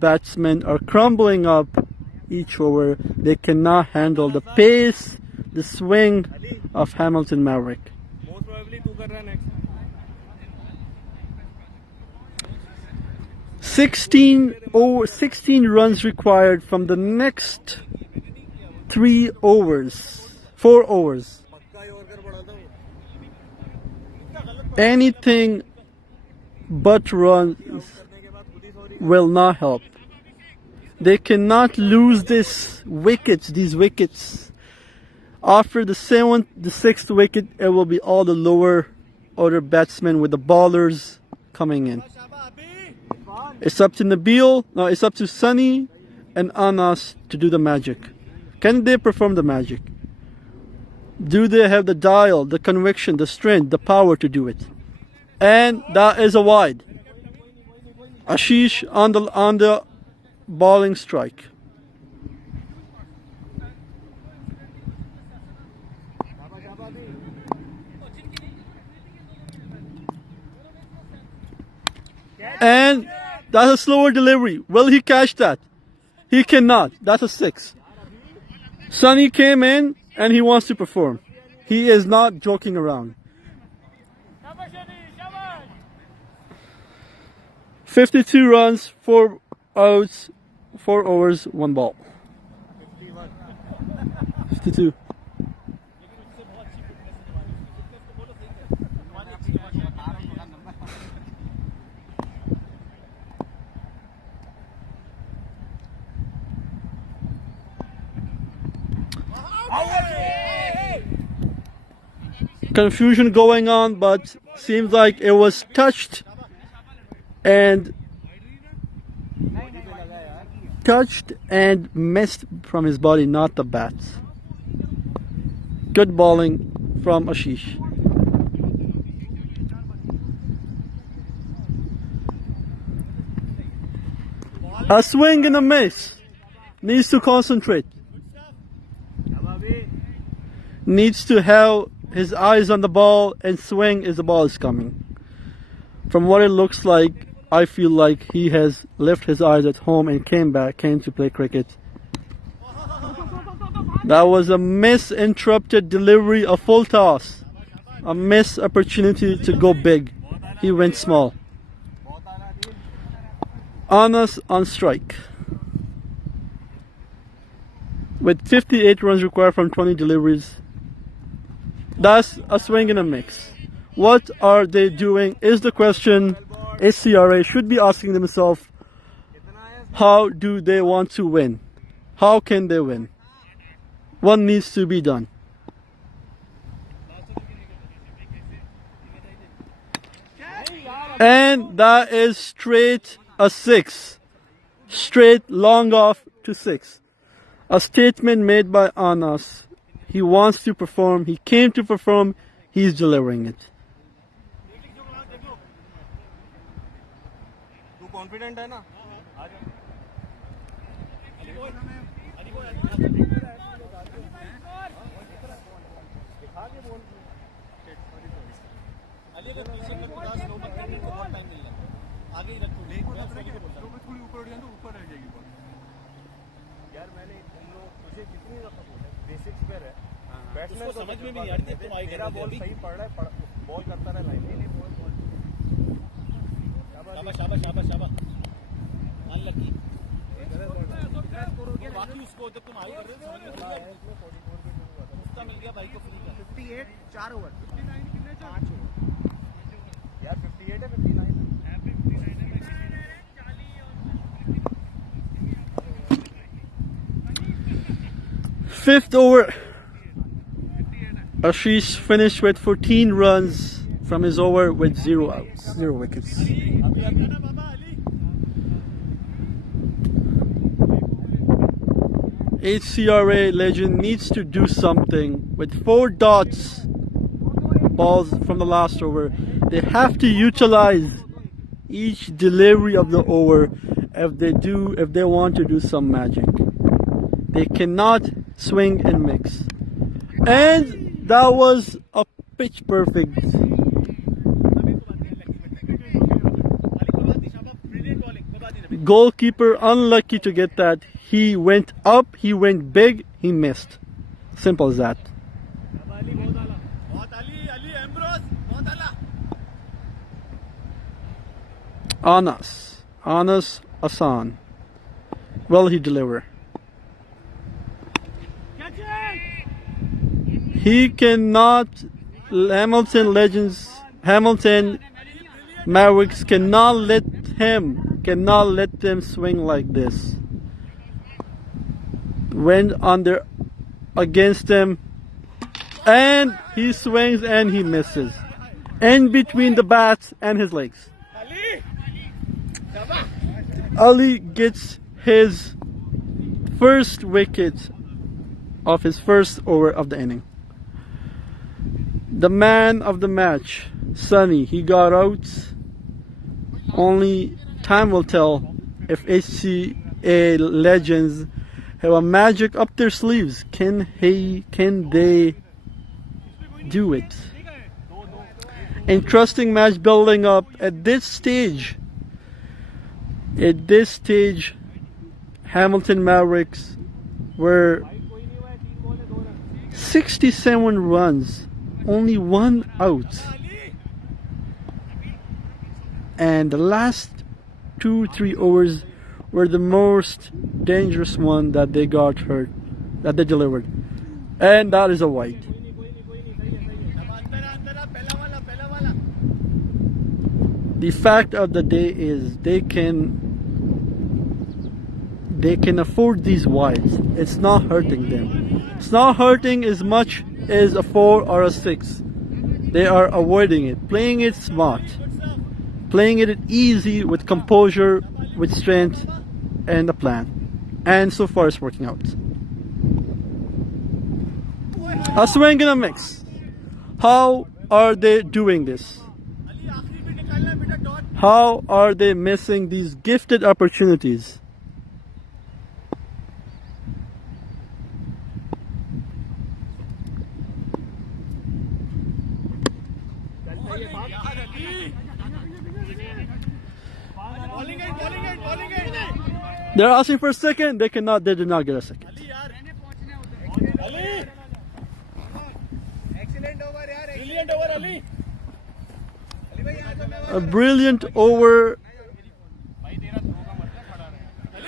batsmen are crumbling up each over. They cannot handle the pace, the swing of Hamilton Maverick. Most probably तू कर रहा है next. 16 runs required from the next 4 overs. पक्का ही और कर पड़ा था वो. Anything but runs करने के बाद खुद ही sorry. will not help. They cannot lose these wickets. After the 7th, the 6th wicket, it will be all the lower order batsmen with the ballers coming in. It's up to Nabil, no, it's up to Sunny and Anas to do the magic. Can they perform the magic? Do they have the dial, the conviction, the strength, the power to do it? And that is a wide. Ashish on the bowling strike. And that's a slower delivery. Will he catch that? He cannot. That's a 6. Sunny came in and he wants to perform. He is not joking around. 52 runs, 4 outs, 4 overs, 1 ball. 52. Confusion going on, but seems like it was touched and missed from his body, not the bat. Good bowling from Ashish. A swing and a miss. Needs to concentrate. Needs to have his eyes on the ball and swing as the ball is coming. From what it looks like, I feel like he has left his eyes at home and came to play cricket. That was a misinterrupted delivery, a full toss. A missed opportunity to go big. He went small. Anas on strike. With 58 runs required from 20 deliveries. That's a swing and a mix. What are they doing is the question HCA should be asking themselves. How do they want to win? How can they win? What needs to be done? And that is straight a 6. Straight long off to 6. A statement made by Anas. He wants to perform. He came to perform. He's delivering it. तू confident है ना? यार मैंने तुम लोग तुझे कितनी दफा बोला बेसिक्स पे रहे बैट्समैन को समझ में नहीं आ रही तुम आई मेरा बॉल सही पड़ रहा है बॉल करता रहा लाइन नहीं बॉल शाबाश शाबाश शाबाश शाबाश अनलकी बाकी उसको जब तुम आई कर रहे हो उसका मिल गया भाई को फ्री का 58 4 ओवर 59 कितने 5 ओवर यार 58 है 59 है 5th over. Ashish finished with 14 runs from his over with 0 outs, 0 wickets. HCA legend needs to do something with 4 dots balls from the last over. They have to utilize each delivery of the over if they want to do some magic. They cannot swing and mix. And that was a pitch perfect. Goalkeeper unlucky to get that. He went up, he went big, he missed. Simple as that. Anas Hassan. Will he deliver? Catch it! He cannot. Hamilton Mavericks cannot let them swing like this. Went under against them, and he swings and he misses. In between the bats and his legs. Ali gets his first wicket of his first over of the inning. The man of the match, Sonny, he got out. Only time will tell if HCA legends have a magic up their sleeves. Can they do it? Interesting match building up at this stage. At this stage, Hamilton Mavericks were 67 runs, only one out. And the last 2-3 overs were the most dangerous one that they got hurt, that they delivered. And that is a wide. The fact of the day is they can afford these wides. It's not hurting them. It's not hurting as much as a 4 or a 6. They are avoiding it, playing it smart, playing it easy with composure, with strength and a plan. And so far it's working out. A swing and a mix. How are they doing this? How are they missing these gifted opportunities? They're asking for a second. They did not get a second. A brilliant over.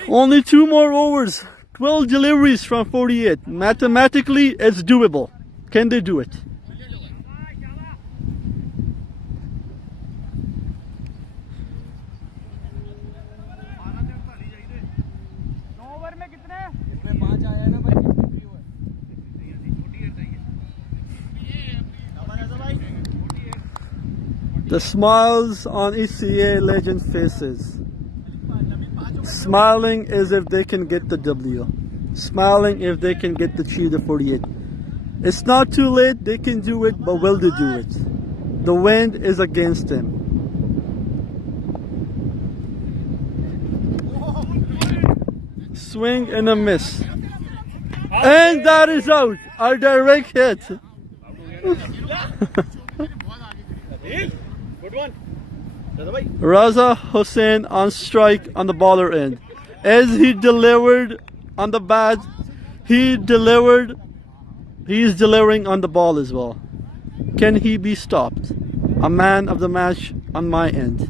Only 2 more overs. 12 deliveries from 48. Mathematically, it's doable. Can they do it? The smiles on HCA legend faces. Smiling as if they can get the W. Smiling if they can get the achieve the 48. It's not too late, they can do it, but will they do it? The wind is against them. Swing and a miss. And that is out. A direct hit. Good one. Raza Hussain on strike on the baller end. As he delivered on the bat, he is delivering on the ball as well. Can he be stopped? A man of the match on my end.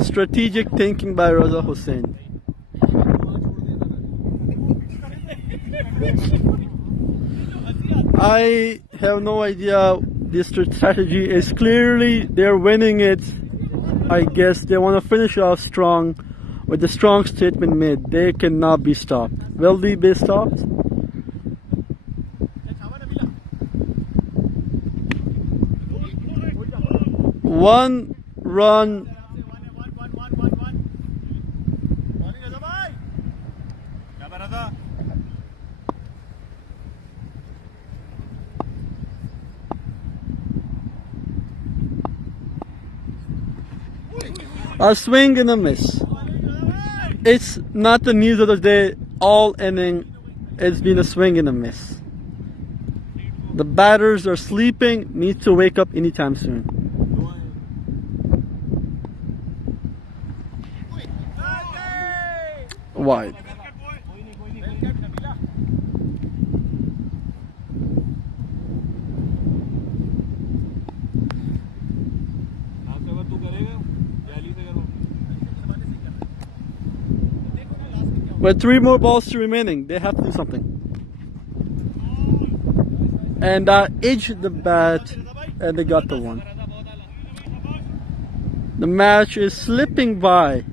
Strategic thinking by Raza Hussain. I have no idea. This strategy is clearly they're winning it. I guess they want to finish off strong with the strong statement made. They cannot be stopped. Will they be stopped? One run. A swing and a miss. It's not the news of the day. All inning, it's been a swing and a miss. The batters are sleeping, need to wake up anytime soon. wide. With 3 more balls to remaining, they have to do something. And edged the bat, and they got the one. The match is slipping by.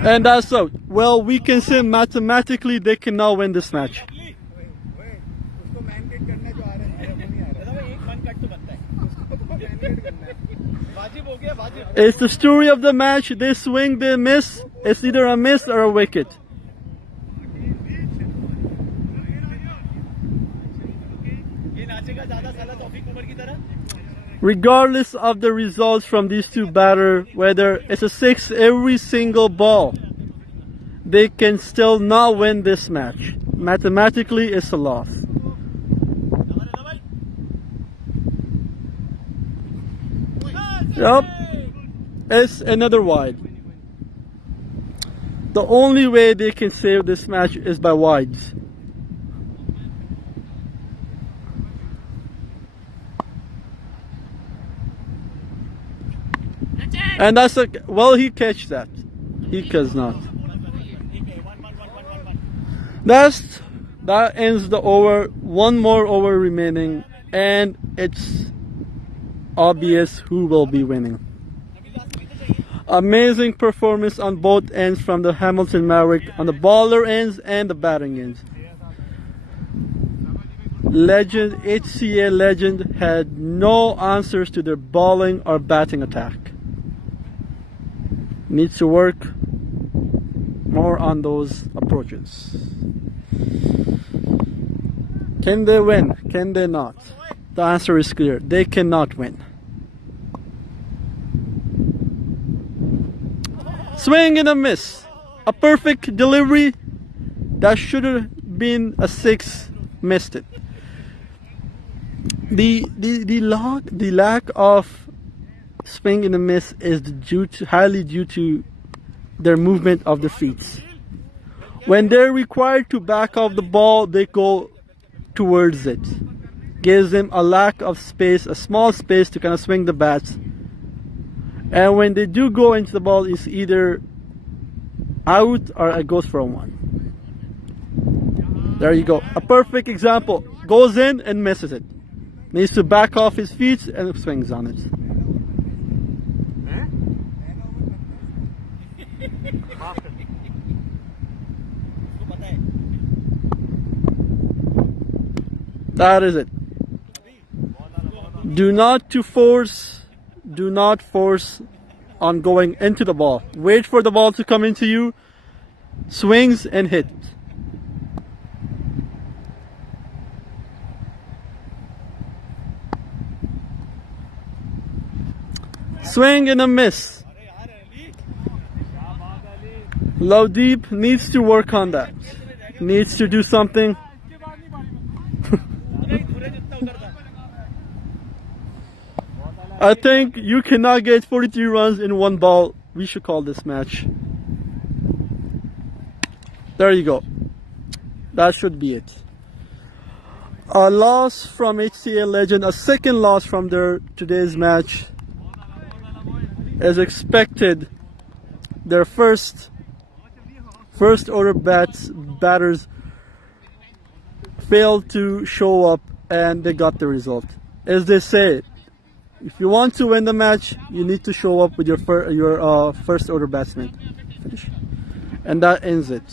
And that's out. Well, we can say mathematically they cannot win this match. It's the story of the match. They swing, they miss. It's either a miss or a wicket. Regardless of the results from these two batters, whether it's a 6 every single ball, they can still not win this match. Mathematically, it's a loss. Yup, it's another wide. The only way they can save this match is by wides. And that's a, well, he catch that. He does not. That ends the over. One more over remaining, and it's obvious who will be winning. Amazing performance on both ends from the Hamilton Maverick, on the baller ends and the batting ends. Legend, HCA legend, had no answers to their bowling or batting attack. Needs to work more on those approaches. Can they win? Can they not? The answer is clear. They cannot win. Swing and a miss. A perfect delivery that should have been a 6. Missed it. The lack of swing and a miss is highly due to their movement of the feet. When they're required to back off the ball, they go towards it. Gives them a lack of space, a small space to kind of swing the bats. And when they do go into the ball, it's either out or it goes for a 1. There you go. A perfect example. Goes in and misses it. Needs to back off his feet and swings on it. That is it. Do not force on going into the ball. Wait for the ball to come into you. Swings and hit. Swing and a miss. Low deep needs to work on that. Needs to do something. I think you cannot get 43 runs in 1 ball. We should call this match. There you go. That should be it. A loss from HCA legend, a second loss from their today's match. As expected, their first order batters failed to show up, and they got the result. As they say, if you want to win the match, you need to show up with your first order batsman. Finish. And that ends it.